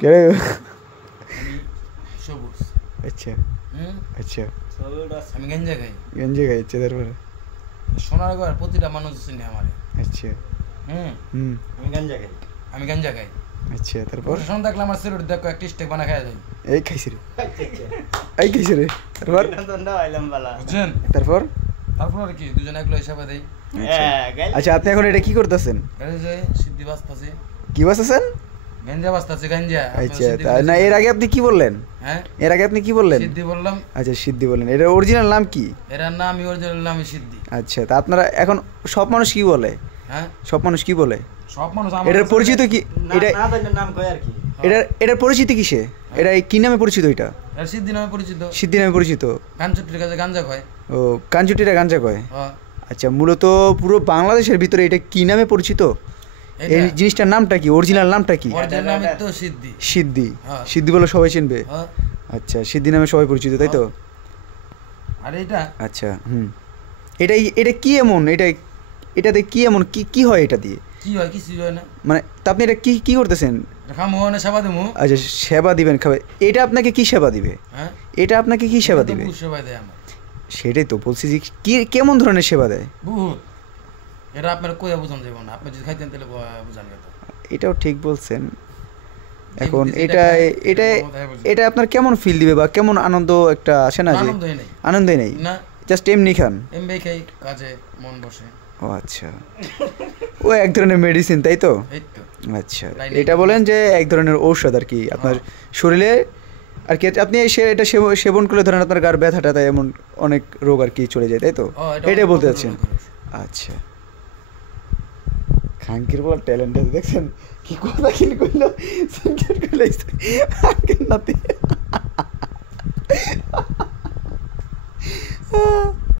কে রে? আমি সবুজ। আচ্ছা আচ্ছা, আমি গেঞ্জা খাই। গঞ্জি খাইছে তারপরে? সোনারগড় প্রতিটা মানুষ চিনে আমারে। আচ্ছা হুম, আমি গাঞ্জা খাই। আমি গেঞ্জা খাই। আচ্ছা, তারপর? প্রশাসন দেখলে আমার সিলেট দেখো একটা স্টেক বানা খাওয়া যায়। এই খাইছি রে, এই খাইছি রে। তারপর? বুঝছেন? তারপর? তারপর আর কি দুজন একলো হিসাবে দেই। আচ্ছা, আপনি এখন এটা কি করতেছেন? এই যে সিদ্ধি বাস্তাছে, কি বাসতেছেন? গেঞ্জা বাস্তাছে গেঞ্জা। আচ্ছা, না এর আগে আপনি কি বললেন? হ্যাঁ, এর আগে আপনি কি বললেন? সিদ্ধি বললাম। আচ্ছা, সিদ্ধি বললেন। এটা অরিজিনাল নাম কি? এর নাম অরিজিনাল নাম সিদ্ধি। আচ্ছা, তা আপনারা এখন সব মানুষ কি বলে? হ্যাঁ, সব মানুষ কি বলে? সব মানুষ এটার পরিচিত কি? এটা নাম কয় আর কি? এটার পরিচিতি কিসে? এটা কি নামে পরিচিত? এটা এর সিদ্ধি নামে পরিচিত। সিদ্ধি নামে পরিচিত। গাঞ্জুটির কাছে গাঞ্জা খায়। ও, কাঞ্চুটিরা গাঞ্জা কয়। হ্যাঁ, আচ্ছা, মূলত পুরো বাংলাদেশের ভিতরে এটা কি নামে পরিচিত? এই জিনিসটার নামটা কি? অরিজিনাল নামটা কি? অরিজিনাল নাম তো সিদ্ধি। সিদ্ধি। হ্যাঁ। সিদ্ধি বলে সবাই চিনবে? হ্যাঁ, আচ্ছা, সিদ্ধি নামে সবাই পরিচিত, তাই তো? আর এটা আচ্ছা, এটা কি এমন? এটাতে কি এমন, কি হয় এটা দিয়ে? কি হয়? কিছু হয় না। মানে তা আপনি এটা কি করতেছেন? খামো না সেবা দেবো। আচ্ছা, সেবা দিবেন, খাবে। এটা আপনাকে কি সেবা দিবে? হ্যাঁ, এটা আপনাকে কি সেবা দিবে? সেবা দেয় আমার। সেটাই তো বলছি যে কি কেমন ধরনের সেবা দেয়? বহুত। এটা আপনার কইয়া বুঝান যাবো না, আপনি যদি খাইতেন তাহলে বুঝান যেত। এটাও ঠিক বলছেন। এখন যেটা খায়, এটা কথাই বলছি। এটা আপনার কেমন ফিল দিবে বা কেমন আনন্দ একটা আসে না? যে আনন্দই নেই। আনন্দই নেই, না, জাস্ট এমনি খান? এমবি খাই, কাজে মন বসে। ও আচ্ছা, ও এক ধরনের মেডিসিন, তাই তো? এই তো। আচ্ছা, লাইনে এটা বলেন যে এক ধরনের ঔষধ আর কি আপনার শরীরে আর কি। আপনি এটা সেবন করলে ধরেন আপনার গার ব্যথাটা তাই এমন অনেক রোগ আর কি চলে যায়, তাই তো? এটাই বলতে চাচ্ছেন? আচ্ছা, খাঙ্কির বল ট্যালেন্ট দেখছেন কি কথা কি কইলো, সিনকেট কইলাইছে নাতি।